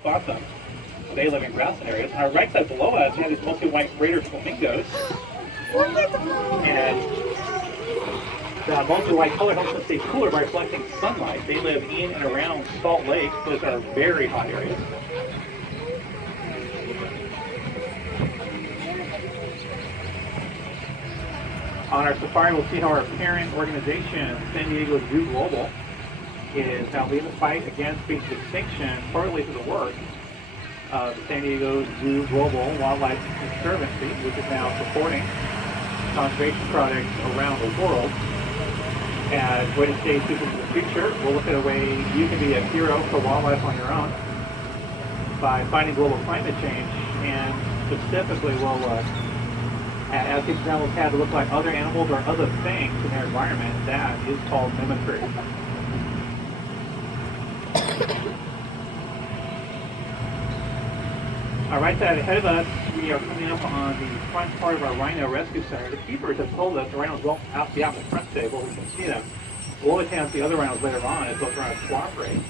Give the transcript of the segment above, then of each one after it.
spots them. So they live in grassland areas. On our right side below us, we have these mostly white greater flamingos. And the mostly white color helps them stay cooler by reflecting sunlight. They live in and around Salt Lake. Those are very hot areas. On our safari, we'll see how our parent organization, San Diego Zoo Global, is now leading the fight against species extinction, partly through the work of the San Diego Zoo Global Wildlife Conservancy, which is now supporting conservation projects around the world. As a way to stay tuned into the future, we'll look at a way you can be a hero for wildlife on your own by fighting global climate change, and specifically we'll as these animals have to look like other animals or other things in their environment. That is called mimicry. All right, side ahead of us, we are coming up on the front part of our rhino rescue center. The keepers have told us the rhinos won't be out the front today, but we can see them. We'll attempt the other rhinos later on as those rhinos cooperate.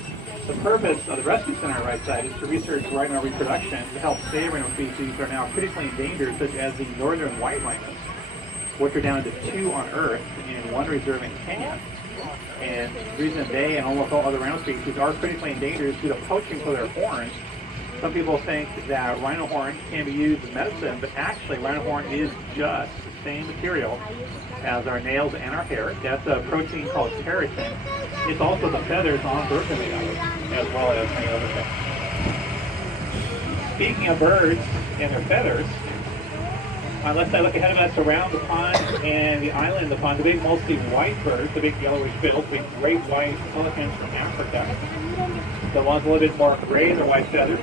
The purpose of the rescue center on the right side is to research rhino reproduction to help save rhino species that are now critically endangered, such as the northern white rhinos, which are down to 2 on Earth and 1 reserve in Kenya. And the reason they and almost all other rhino species are critically endangered is due to poaching for their horns. Some people think that rhino horn can be used as medicine, but actually rhino horn is just the same material as our nails and our hair. That's a protein called keratin. It's also the feathers on birds are made out of, as well as many other things. Speaking of birds and their feathers, on the left side, look ahead of us around the pond and the island of the pond, the big mostly white birds, the big yellowish bills, the big great white pelicans from Africa. The ones a little bit more gray, the white feathers.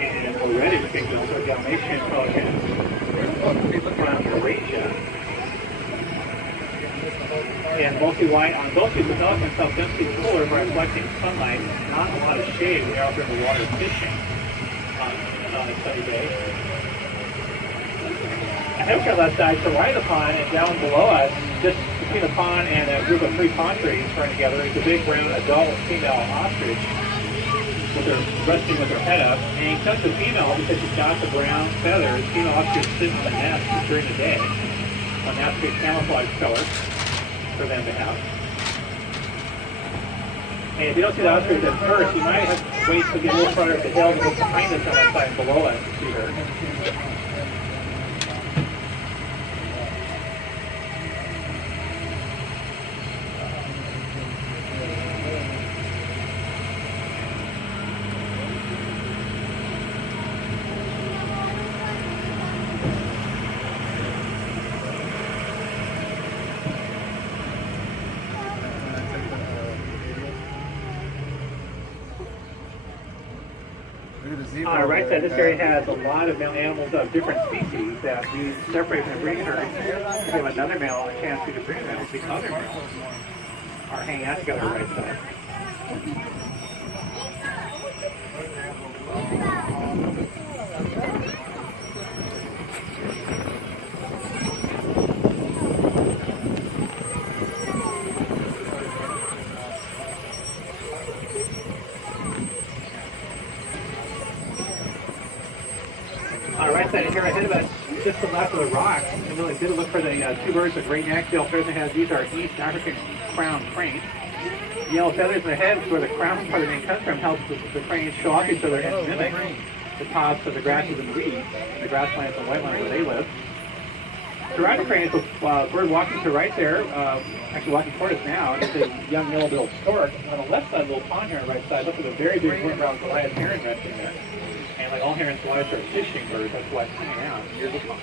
And already we think those are Dalmatian pelicans from Eurasia. And mostly white on both these pelicans help them see cooler by reflecting sunlight. Not a lot of shade when they're out there in the water fishing on a sunny day. Ahead of our left side, to the right of the pond and down below us, just between the pond and a group of 3 pond trees running together, is a big brown adult female ostrich. Resting with her head up, and you touch the female because she's got the brown feathers. Female ostrich sits in the nest during the day. And that's a good camouflage color for them to have. And if you don't see the ostrich at first, you might have to wait to get a little farther up the hill to look behind us on that side below us to see her. On our right side, this area has a lot of male animals of different species that we separate from the breeding herd. We give another male a chance to breed males. The other males are hanging out together on the right side. On the right side here ahead of us, just to the left of the rocks, and really good to look for the 2 birds with great neck-bill feathers. These are East African crown cranes. Yellow feathers in their heads, where the crown part of the name comes from, helps the cranes show off each other and mimic the tops of the grasses and weeds in the grasslands and wetlands where they live. Surrounding the cranes, a bird walking to the right there, actually walking toward us now, is a young yellow-billed stork. On the left side, a little pond here on the right side, look at the very big brown Goliath heron resting there. And like all herons, Goliaths are fishing birds, that's why it's hanging out near the pond.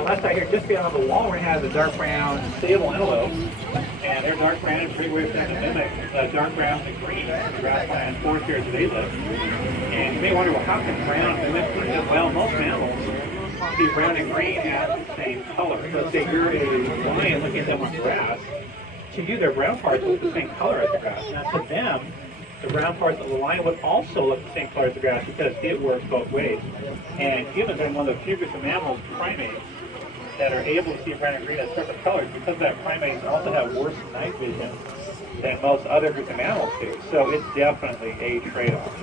Left side here, just beyond the wall, we're going to have the dark brown sable antelope, and they're dark brown and pretty way to mimic dark brown and green in the grassland forest areas where they live. And You may wonder, well, how can brown mimic green? Well, most mammals see brown and green as the same color. Let's say you're a lion looking at them on grass. To you, their brown parts look the same color as the grass. Now, to them, the brown parts of the lion would also look the same color as the grass because it works both ways. And humans are one of the few groups of mammals, primates, that are able to see brown and green as separate colors because that primates also have worse night vision than most other groups of mammals do. So it's definitely a trade-off.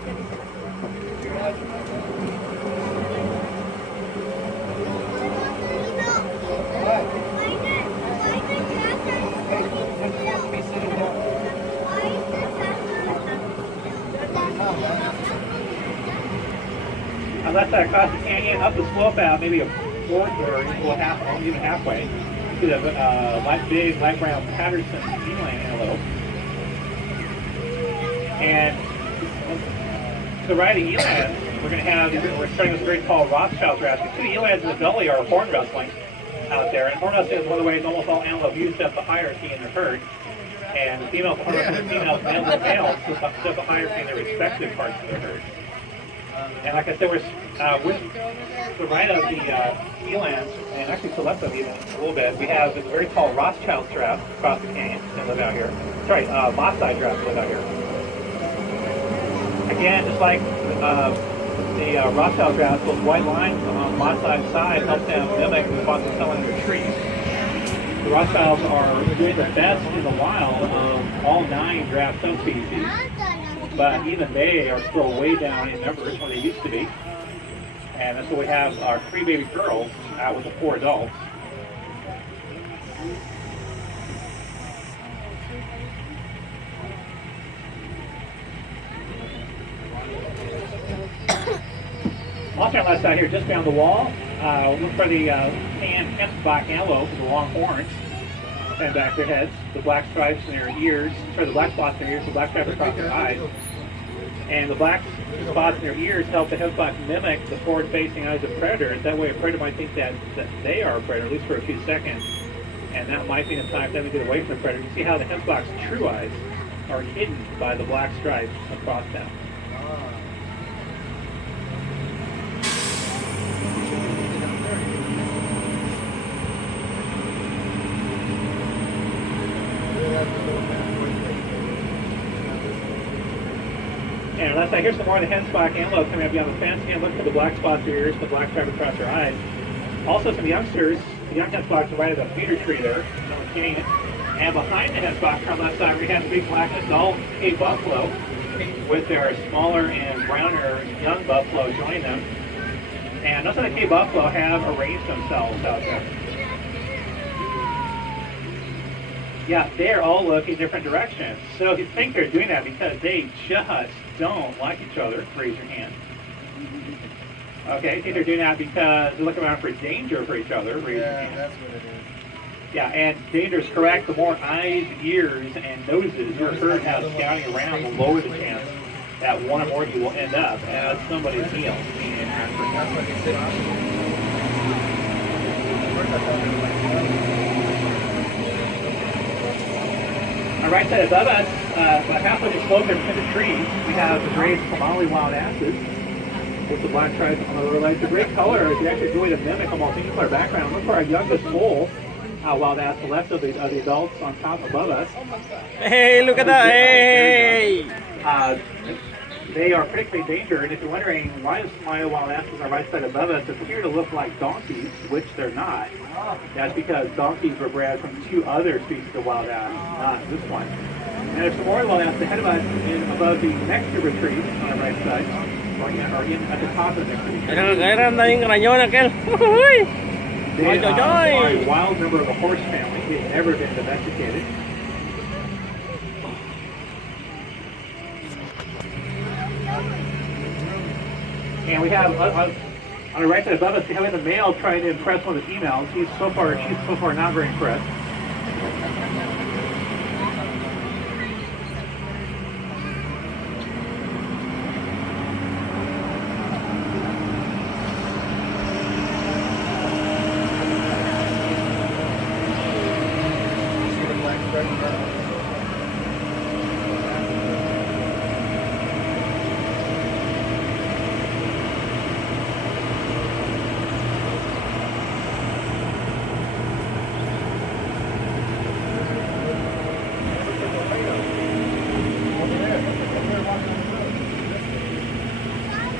Unless I cross the canyon up the slope out, maybe a fourth or even halfway, to the big light brown Patterson eland antelope. And to the right of the eland, we're starting with a very tall Rothschild wrestling. See the elands in the belly are horn wrestling out there, and horn wrestling is one of the ways almost all antelope use to up the hierarchy in their herd. And the females, horn wrestling, females, males and males, to up the hierarchy in their respective parts of their herd. And like I said, we're with the right of the elands, and actually to the left of the elands a little bit, we have this very tall Rothschild giraffe across the canyon that live out here. Sorry, Maasai giraffes live out here. Again, just like the Rothschild giraffes, those white lines on Maasai's side help them mimic the spots of sun in the trees. The Rothschilds are doing the best in the wild of all 9 giraffe subspecies. But even they are still way down in numbers where they used to be. And that's why we have our 3 baby girls out with the 4 adults. Also on the left side here, just down the wall, look for the tan hempback antelope with the long horns and back their heads, the black stripes in their ears, the black spots in their ears, the black stripes across their eyes. And the black spots in their ears help the hempback mimic the forward-facing eyes of predators. That way a predator might think that they are a predator, at least for a few seconds. And that might be the time for them to get away from the predator. You see how the hempback's true eyes are hidden by the black stripes across them. And unless I hear some more of the hempback antelope coming up beyond the fence, and look for the black spots in your ears, the black stripe across your eyes. Also some youngsters, the young hempbacks are right at the feeder tree there, on the canyon. And behind the hempback on the left side, we have the big black adult Cape buffalo with their smaller and browner young buffalo joining them. And notice that the Cape buffalo have arranged themselves out there. Yeah, they're all looking different directions. So if you think they're doing that because they just don't like each other, raise your hand. Okay, you think they're doing that because they're looking around for danger for each other, raise your hand. That's what it is. Yeah, and danger is correct. The more eyes, ears, and noses your herd has scouting around, the lower the chance that one or more of you will end up as somebody's meal. On the right side above us, about halfway the slope there between the trees, we have the great Somali wild asses with the black stripes on the lower legs. The great color is actually really to mimic almost any color background. Look for our youngest bull wild ass, the left of the adults on top above us. Hey, look at that! Hey! They are critically endangered. If you're wondering why the Somali wild asses on the right side above us appear to look like donkeys, which they're not, that's because donkeys were bred from 2 other species of wild ass, not this one. And there's some more wild ass ahead of us above the next group of trees on the right side, or at the top of the next group of trees. Era na yung ranyon aquel. They are a wild member of the horse family. They've never been domesticated. And we have on the right side above us, we have the male trying to impress one of the females. She's so far not very impressed.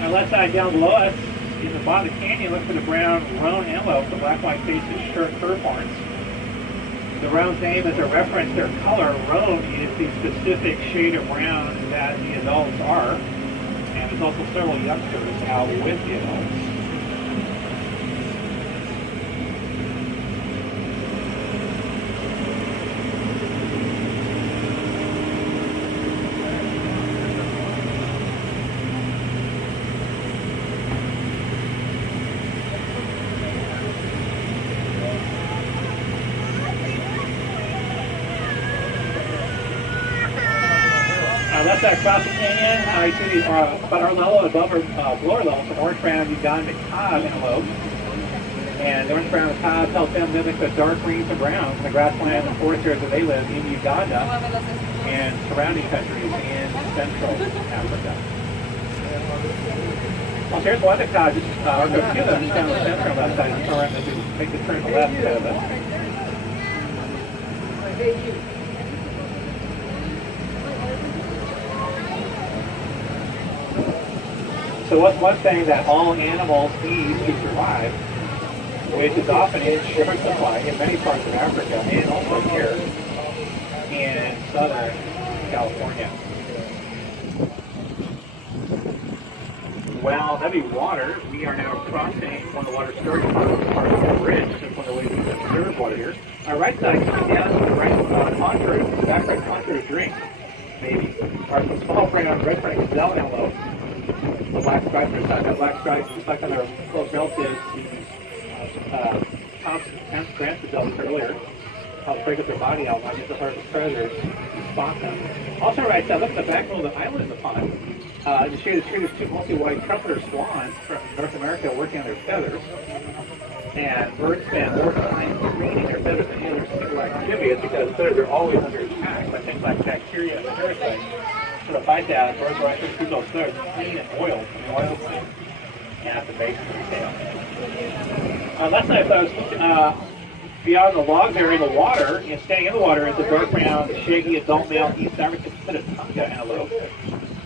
On the left side down below us, in the bottom of the canyon, look for the brown roan antelope, the black white faces, short curve horns. The roan's name is a reference to their color. Roan is the specific shade of brown that the adults are. And there's also several youngsters out with the adults. Left side across the canyon, you see about our level above our blower level, some orange brown Uganda cob antelope. And the orange brown cob helps them mimic the dark greens and browns in the grasslands and forest areas where they live in Uganda and surrounding countries in Central Africa. Well, here's one of the cob, or a few of them just down the center on the left side, so we're going to make the turn to the left side of it. So what's one thing that all animals need to survive, which is often in short supply in many parts of Africa and also here in Southern California? Well, that'd be water. We are now crossing one of the water storage part of the bridge, just one of the ways we conserve water here. Our right side comes down to the right contour, the back right contour drink, maybe. Are some small brown red fronted gazelle antelope. The black stripes are stuck on black stripes, just like on their close relatives, the Thompson Grant developed earlier. Help break up their body outline, use the hard predators to spot them. Also, right side, look at the back middle of the island in the pond. You see there's two mostly white trumpeter swans from North America working on their feathers. And birds spend more time cleaning their feathers than any other single activity. It's because feathers are always under attack by things like bacteria and parasites. So to fight that, birds will actually keep those feathers clean and oiled from the oil glands at the base of the tail. Last night I was looking beyond the logs area in the water, staying in the water is the dark brown, shaggy adult male East African Tonga antelope.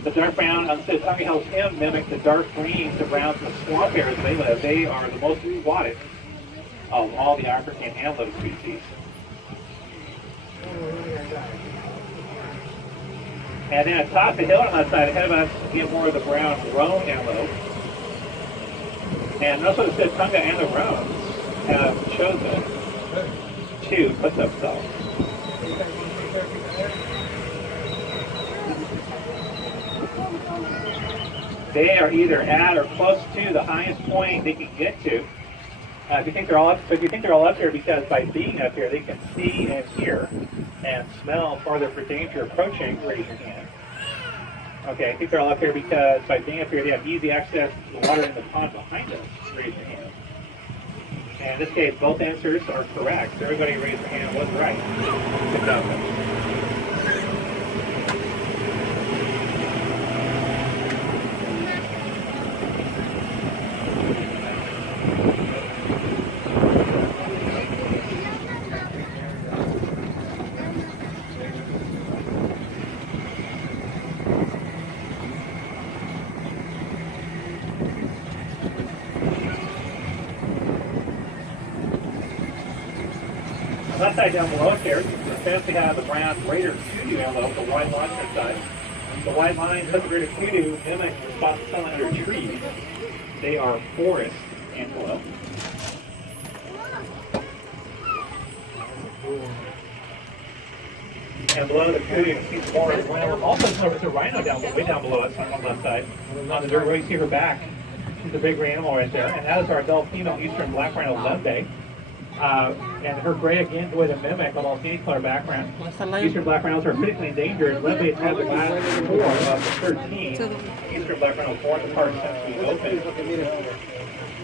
The dark brown Tonga helps him mimic the dark greens, the browns, and the swamp areas where they live. They are the most aquatic of all the African antelope species. And then atop the hill on that side ahead of us, we get more of the brown roan antelope. And notice what it said, Tonga and the roans have chosen to put themselves. They are either at or close to the highest point they can get to. If you think they're all up there, because by being up here, they can see and hear and smell farther for danger approaching, raise your hand. Okay, I think they're all up here because by being up here, they have easy access to the water in the pond behind us, raise your hand. And in this case, both answers are correct. So everybody raised their hand was right. Good job. Left side down below us here, the fence we have the brown greater kudu antelope, the white line on side. The white line says the greater kudu mimic the spots of sunlight under trees. They are forest antelope. And below the kudu, you can see some more of the rhino. Also, there's a rhino way down below us on the left side. On the dirt road, you see her back. She's a big gray animal right there. And that is our adult female eastern black rhino Lembe. And her gray, again, the way to mimic a volcano color background. Eastern black rhinos are critically endangered. Lembe has the last 4 of the 13 eastern black rhinos born the park since we opened.